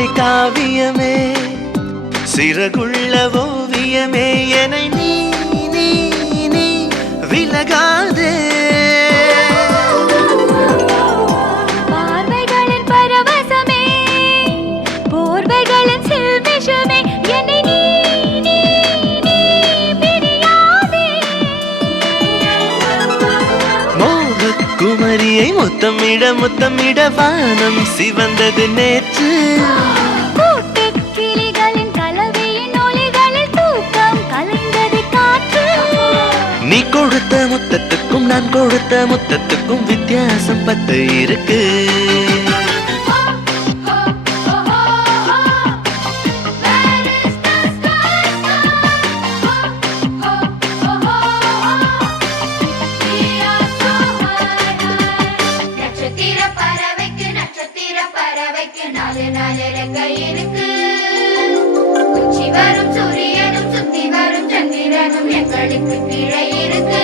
ஆடை காவியமே சிறகுள்ள ஓவியமே என்னை நீ நீ நீ விலகாதே பார்வைகளின் பரவசமே போர்வைகளின் சில்மிஷமே என்னை நீ நீ நீ பிரியாதே மோகக்குமரியை முத்தமிட வானம் சிவந்தது நேற்று நீ கொடுத்த முத்தத்துக்கும் நான் கொடுத்த முத்தத்துக்கும் வித்தியாசம் 10 இருக்கு வரும் சூரியனும் சுத்தி வரும் சந்திரனும் எங்களுக்கு கீழே இருக்கு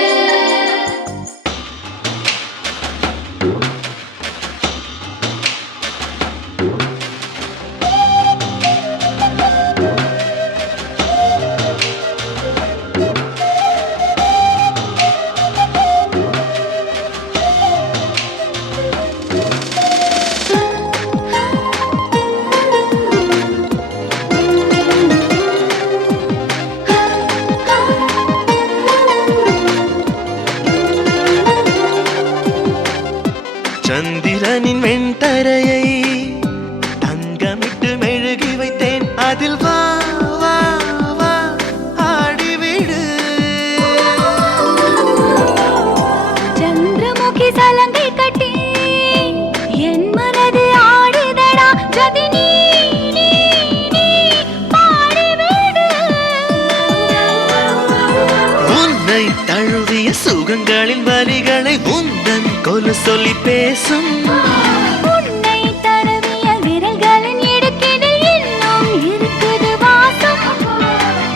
சந்திரனின் வெண்தரையை தங்கமிட்டு மெழுகி வைத்தேன் அதில் வா வா வா ஆடிவிடு சந்திரமுகி சலங்கை கட்டி என் மனது ஆடுதடா ஜதி நீ நீ நீ பாடிவிடு உன்னை தழுவிய சுகங்களின் வரிகளை உந்தன் கொலு சொல்லி பேசும் உன்னை தடவிய விரல்களின் இடுக்கினில் இன்னும் இருக்குது வாசம்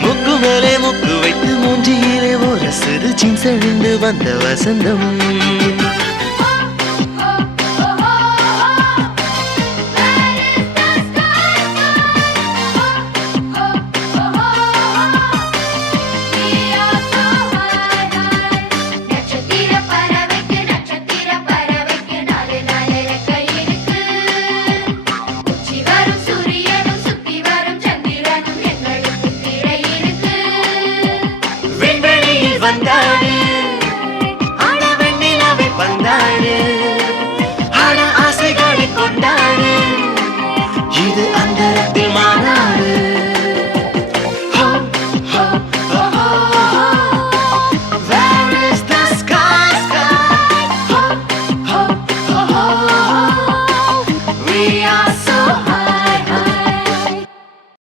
முக்கு மேலே முக்கு வைத்து மூஞ்சியிலே ஒரு சிறு சின்செழிந்து வந்த வசந்தம் வந்தாடு ஆட வெண்ணிலாவை பந்தாடு ஆட ஆசைகளை கொண்டாடு இது அந்த